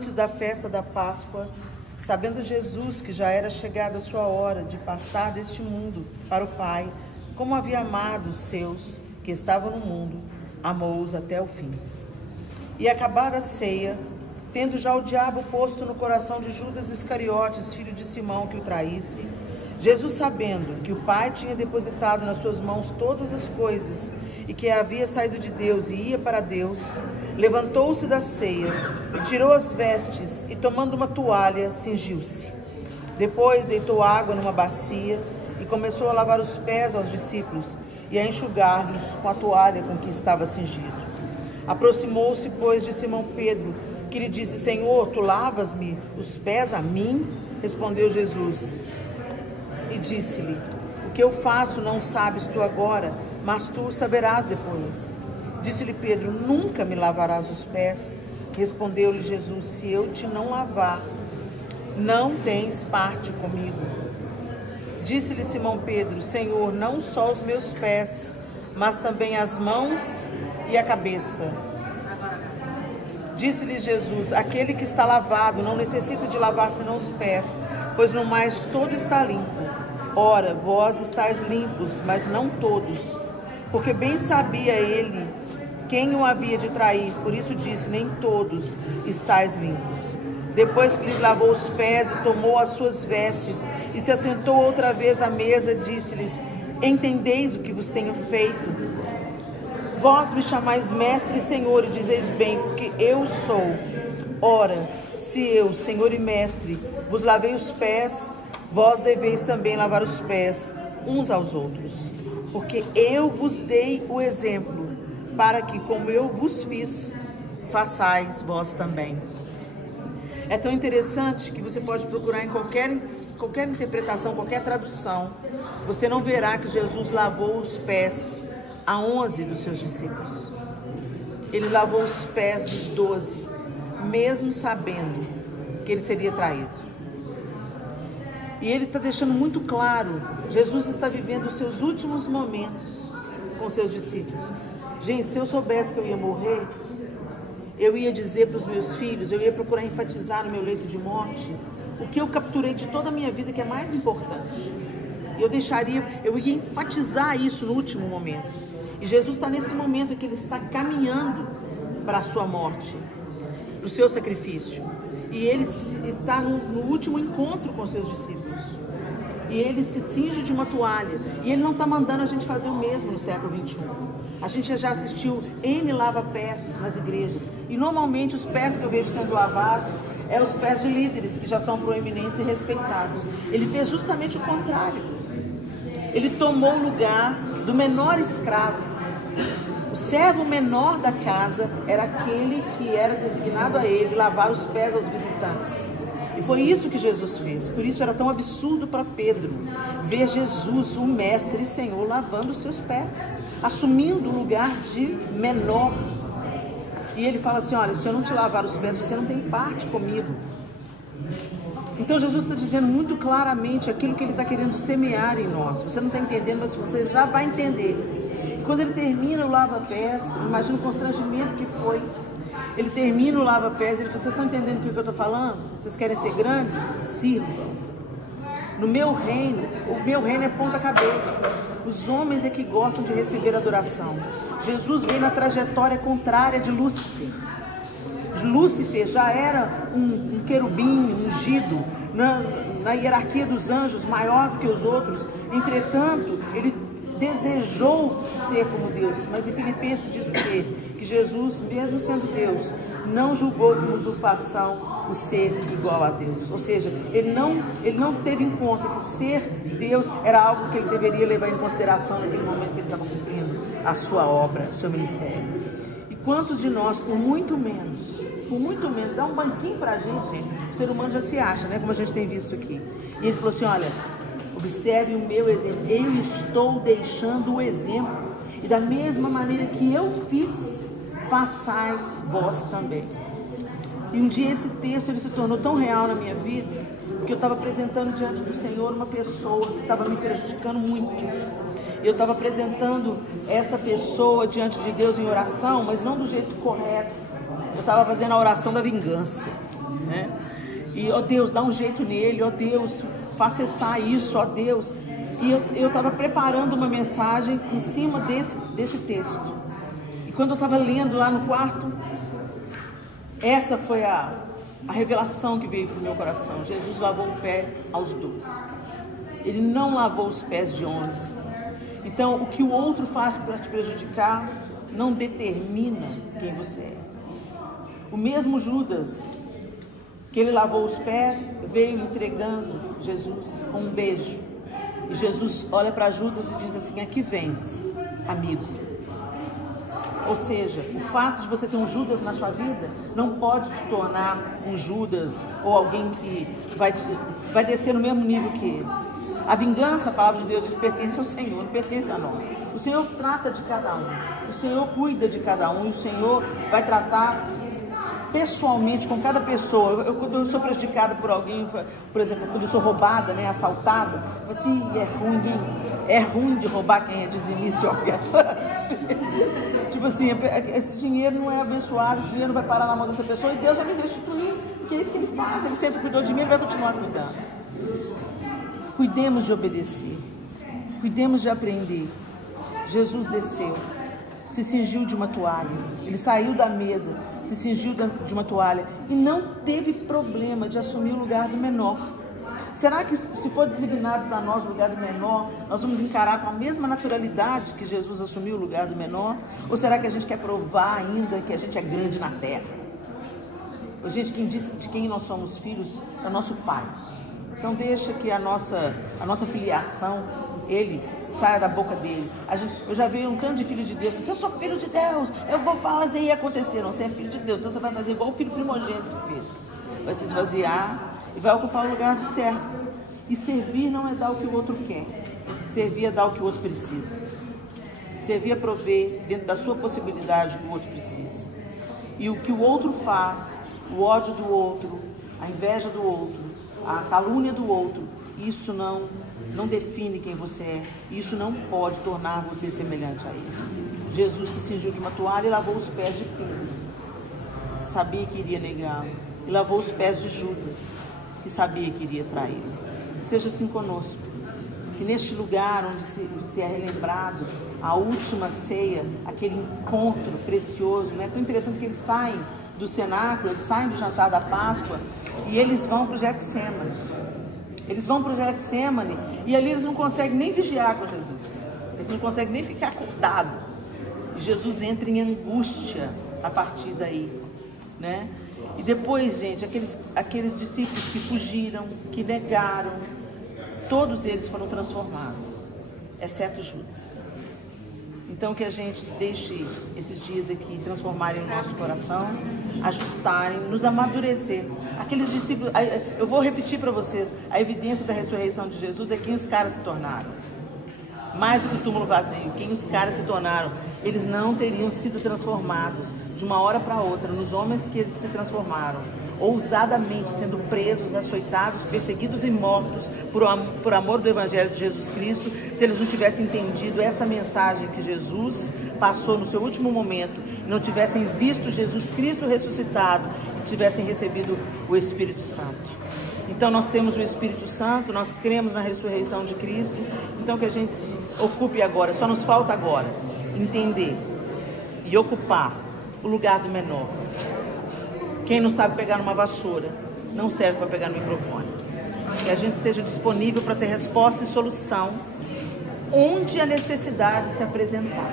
Antes da festa da Páscoa, sabendo Jesus que já era chegada a sua hora de passar deste mundo para o Pai, como havia amado os seus que estavam no mundo, amou-os até o fim. E acabada a ceia, tendo já o diabo posto no coração de Judas Iscariotes, filho de Simão, que o traísse, Jesus, sabendo que o Pai tinha depositado nas suas mãos todas as coisas e que havia saído de Deus e ia para Deus, levantou-se da ceia e tirou as vestes e, tomando uma toalha, cingiu-se. Depois deitou água numa bacia e começou a lavar os pés aos discípulos e a enxugar-lhes com a toalha com que estava cingido. Aproximou-se, pois, de Simão Pedro, que lhe disse: Senhor, tu lavas-me os pés a mim? Respondeu Jesus e disse-lhe: o que eu faço não sabes tu agora, mas tu o saberás depois. Disse-lhe Pedro: nunca me lavarás os pés. Respondeu-lhe Jesus: se eu te não lavar, não tens parte comigo. Disse-lhe Simão Pedro: Senhor, não só os meus pés, mas também as mãos e a cabeça. Disse-lhe Jesus: aquele que está lavado não necessita de lavar senão os pés, pois no mais todo está limpo. Ora, vós estáis limpos, mas não todos. Porque bem sabia ele quem o havia de trair, por isso disse: nem todos estáis limpos. Depois que lhes lavou os pés e tomou as suas vestes e se assentou outra vez à mesa, disse-lhes: entendeis o que vos tenho feito? Vós me chamais mestre e senhor, e dizeis bem, porque eu sou. Ora, se eu, senhor e mestre, vos lavei os pés, vós deveis também lavar os pés uns aos outros. Porque eu vos dei o exemplo, para que, como eu vos fiz, façais vós também. É tão interessante que você pode procurar em qualquer interpretação, qualquer tradução. Você não verá que Jesus lavou os pés a 11 dos seus discípulos. Ele lavou os pés dos 12, mesmo sabendo que ele seria traído. E ele está deixando muito claro, Jesus está vivendo os seus últimos momentos com seus discípulos. Gente, se eu soubesse que eu ia morrer, eu ia dizer para os meus filhos, eu ia procurar enfatizar no meu leito de morte o que eu capturei de toda a minha vida, que é mais importante. Eu ia enfatizar isso no último momento. E Jesus está nesse momento que ele está caminhando para a sua morte, para o seu sacrifício. E ele está no último encontro com seus discípulos. E ele se cinge de uma toalha. E ele não está mandando a gente fazer o mesmo no século XXI. A gente já assistiu N lava-pés nas igrejas. E normalmente os pés que eu vejo sendo lavados é os pés de líderes que já são proeminentes e respeitados. Ele fez justamente o contrário. Ele tomou o lugar do menor escravo. O servo menor da casa era aquele que era designado a ele lavar os pés aos visitantes. E foi isso que Jesus fez. Por isso era tão absurdo para Pedro ver Jesus, o mestre e Senhor, lavando os seus pés, assumindo o lugar de menor. E ele fala assim: olha, se eu não te lavar os pés, você não tem parte comigo. Então Jesus está dizendo muito claramente aquilo que ele está querendo semear em nós. Você não está entendendo, mas você já vai entender. Quando ele termina o lava-pés, imagina o constrangimento que foi. Ele termina o lava-pés e ele fala: vocês estão entendendo o que eu estou falando? Vocês querem ser grandes? Sirvam. No meu reino, o meu reino é ponta-cabeça. Os homens é que gostam de receber adoração. Jesus veio na trajetória contrária de Lúcifer. Lúcifer já era um querubim ungido na hierarquia dos anjos, maior do que os outros. Entretanto, ele desejou ser como Deus. Mas em Filipenses diz o quê? Que Jesus, mesmo sendo Deus, não julgou como usurpação o ser igual a Deus. Ou seja, ele não teve em conta que ser Deus era algo que ele deveria levar em consideração naquele momento que ele estava cumprindo a sua obra, o seu ministério. E quantos de nós, por muito menos, dá um banquinho pra gente, o ser humano já se acha, né? Como a gente tem visto aqui. E ele falou assim: olha, observe o meu exemplo, eu estou deixando o exemplo, e da mesma maneira que eu fiz, façais vós também. E um dia esse texto ele se tornou tão real na minha vida, que eu estava apresentando diante do Senhor uma pessoa que estava me prejudicando muito. Eu estava apresentando essa pessoa diante de Deus em oração, mas não do jeito correto. Eu estava fazendo a oração da vingança. né? E, ó Deus, dá um jeito nele, ó Deus, faça cessar isso, ó Deus. E eu estava preparando uma mensagem em cima desse texto. E quando eu estava lendo lá no quarto, essa foi a revelação que veio para o meu coração. Jesus lavou o pé aos 12. Ele não lavou os pés de 11. Então, o que o outro faz para te prejudicar não determina quem você é. O mesmo Judas, que ele lavou os pés, veio entregando Jesus com um beijo. E Jesus olha para Judas e diz assim: aqui vens, amigo. Ou seja, o fato de você ter um Judas na sua vida não pode te tornar um Judas ou alguém que vai descer no mesmo nível que ele. A vingança, a palavra de Deus diz, pertence ao Senhor, não pertence a nós. O Senhor trata de cada um, o Senhor cuida de cada um, e o Senhor vai tratar pessoalmente com cada pessoa. Quando eu sou prejudicada por alguém, por exemplo, quando eu sou roubada, né, assaltada, assim, é ruim de roubar quem é dizimista e ofertante. Tipo assim, esse dinheiro não é abençoado, esse dinheiro não vai parar na mão dessa pessoa e Deus vai me restituir, porque é isso que Ele faz. Ele sempre cuidou de mim, Ele vai continuar cuidando. Cuidemos de obedecer, cuidemos de aprender. Jesus desceu, se cingiu de uma toalha, ele saiu da mesa, se cingiu de uma toalha e não teve problema de assumir o lugar do menor. Será que se for designado para nós o lugar do menor, nós vamos encarar com a mesma naturalidade que Jesus assumiu o lugar do menor? Ou será que a gente quer provar ainda que a gente é grande na terra? Gente, quem disse de quem nós somos filhos é nosso Pai. Então deixa que a nossa filiação, Ele saia da boca dele. Eu já vi um tanto de filho de Deus, eu sou filho de Deus, eu vou fazer e acontecer. Não, você é filho de Deus, então você vai fazer igual o filho primogênito fez. Vai se esvaziar e vai ocupar o lugar de servo. E servir não é dar o que o outro quer, servir é dar o que o outro precisa. Servir é prover dentro da sua possibilidade o que o outro precisa. E o que o outro faz, o ódio do outro, a inveja do outro, a calúnia do outro, isso não define quem você é. Isso não pode tornar você semelhante a Ele. Jesus se cingiu de uma toalha e lavou os pés de Pedro, sabia que iria negá-lo, e lavou os pés de Judas, que sabia que iria traí-lo. Seja assim conosco, que neste lugar onde se é relembrado a última ceia, aquele encontro precioso, né? Tão interessante que eles saem do cenáculo, eles saem do jantar da Páscoa e eles vão para o Getsemane. Eles vão para o Getsemane e ali eles não conseguem nem vigiar com Jesus. Eles não conseguem nem ficar acordados. E Jesus entra em angústia a partir daí, né? E depois, gente, aqueles discípulos que fugiram, que negaram, todos eles foram transformados, exceto Judas. Então que a gente deixe esses dias aqui transformarem o nosso coração, ajustarem, nos amadurecer. Aqueles discípulos, eu vou repetir para vocês, a evidência da ressurreição de Jesus é quem os caras se tornaram. Mais do que o túmulo vazio, quem os caras se tornaram. Eles não teriam sido transformados de uma hora para outra nos homens que eles se transformaram, ousadamente sendo presos, açoitados, perseguidos e mortos por amor do Evangelho de Jesus Cristo, se eles não tivessem entendido essa mensagem que Jesus passou no seu último momento, não tivessem visto Jesus Cristo ressuscitado e tivessem recebido o Espírito Santo. Então nós temos o Espírito Santo, nós cremos na ressurreição de Cristo, então que a gente se ocupe agora, só nos falta agora entender e ocupar o lugar do menor. Quem não sabe pegar numa vassoura, não serve para pegar no microfone. Que a gente esteja disponível para ser resposta e solução onde a necessidade se apresentar.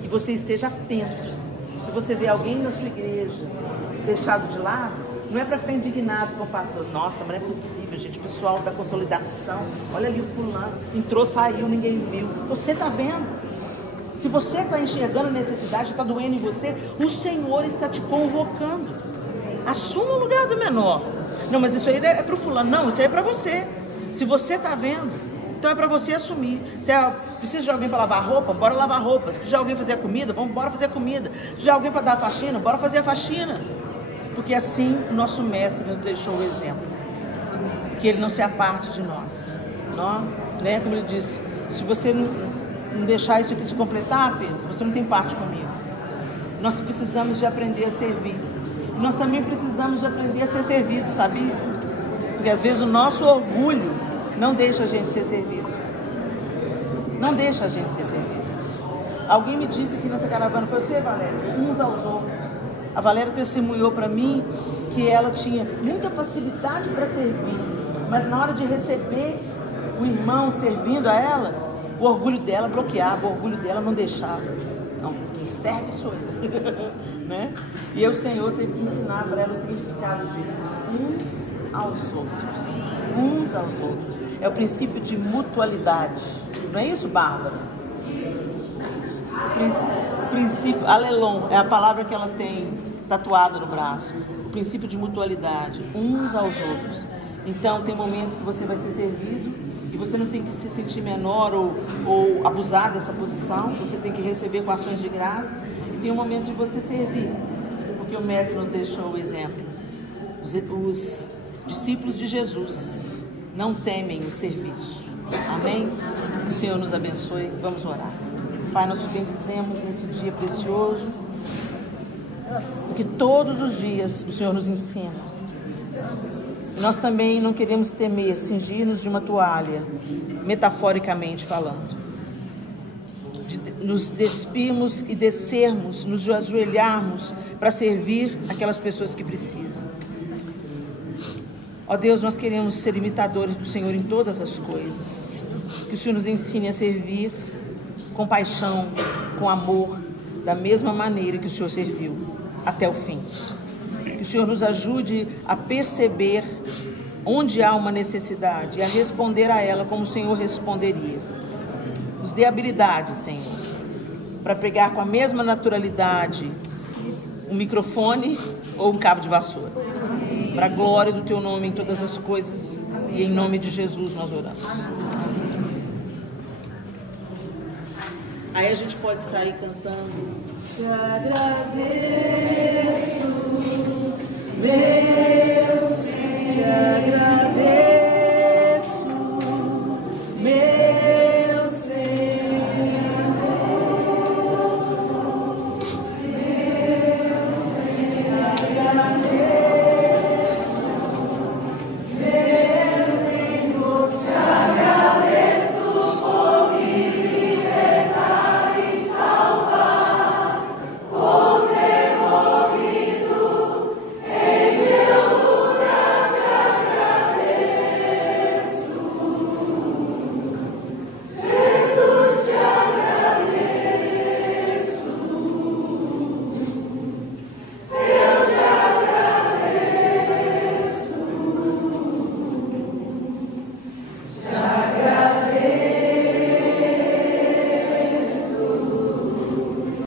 Que você esteja atento. Se você vê alguém na sua igreja deixado de lado, não é para ficar indignado com o pastor. Nossa, mas não é possível, gente, o pessoal da consolidação, olha ali o fulano, entrou, saiu, ninguém viu. Você está vendo? Se você está enxergando a necessidade, está doendo em você, o Senhor está te convocando. Assuma o lugar do menor. Não, mas isso aí é para o fulano. Não, isso aí é para você. Se você está vendo, então é para você assumir. Se precisa de alguém para lavar roupa, bora lavar roupa. Se precisa de alguém fazer a comida, vamos bora fazer a comida. Se precisa de alguém para dar a faxina, bora fazer a faxina. Porque assim o nosso mestre nos deixou o exemplo. Que ele não se aparte de nós. Não, né? Como ele disse, se você não deixar isso aqui se completar, Pedro, você não tem parte comigo. Nós precisamos de aprender a servir. Nós também precisamos de aprender a ser servidos, sabia? Porque às vezes o nosso orgulho não deixa a gente ser servido. Não deixa a gente ser servido. Alguém me disse aqui nessa caravana, foi você, Valéria, uns aos outros. A Valéria testemunhou para mim que ela tinha muita facilidade para servir, mas na hora de receber o irmão servindo a ela, o orgulho dela bloqueava, o orgulho dela não deixava. Não, quem serve sou eu. Né? E aí o Senhor teve que ensinar para ela o significado de uns aos outros. Uns aos outros. É o princípio de mutualidade. Não é isso, Bárbara? O princípio, alelon, é a palavra que ela tem tatuada no braço. O princípio de mutualidade, uns aos outros. Então, tem momentos que você vai ser servido e você não tem que se sentir menor ou abusar dessa posição. Você tem que receber com ações de graças. E tem um momento de você servir, porque o Mestre nos deixou o exemplo. Os discípulos de Jesus não temem o serviço. Amém? Que o Senhor nos abençoe. Vamos orar. Pai, nós te bendizemos nesse dia precioso, que todos os dias o Senhor nos ensina. E nós também não queremos temer cingir-nos de uma toalha, metaforicamente falando. De nos despirmos e descermos, nos ajoelharmos para servir aquelas pessoas que precisam. Ó Deus, nós queremos ser imitadores do Senhor em todas as coisas. Que o Senhor nos ensine a servir com paixão, com amor, da mesma maneira que o Senhor serviu, até o fim. Que o Senhor nos ajude a perceber onde há uma necessidade e a responder a ela como o Senhor responderia. Nos dê habilidade, Senhor, para pegar com a mesma naturalidade um microfone ou um cabo de vassoura. Para a glória do Teu nome em todas as coisas e em nome de Jesus nós oramos. Aí a gente pode sair cantando. Te agradeço, Deus, te agradeço.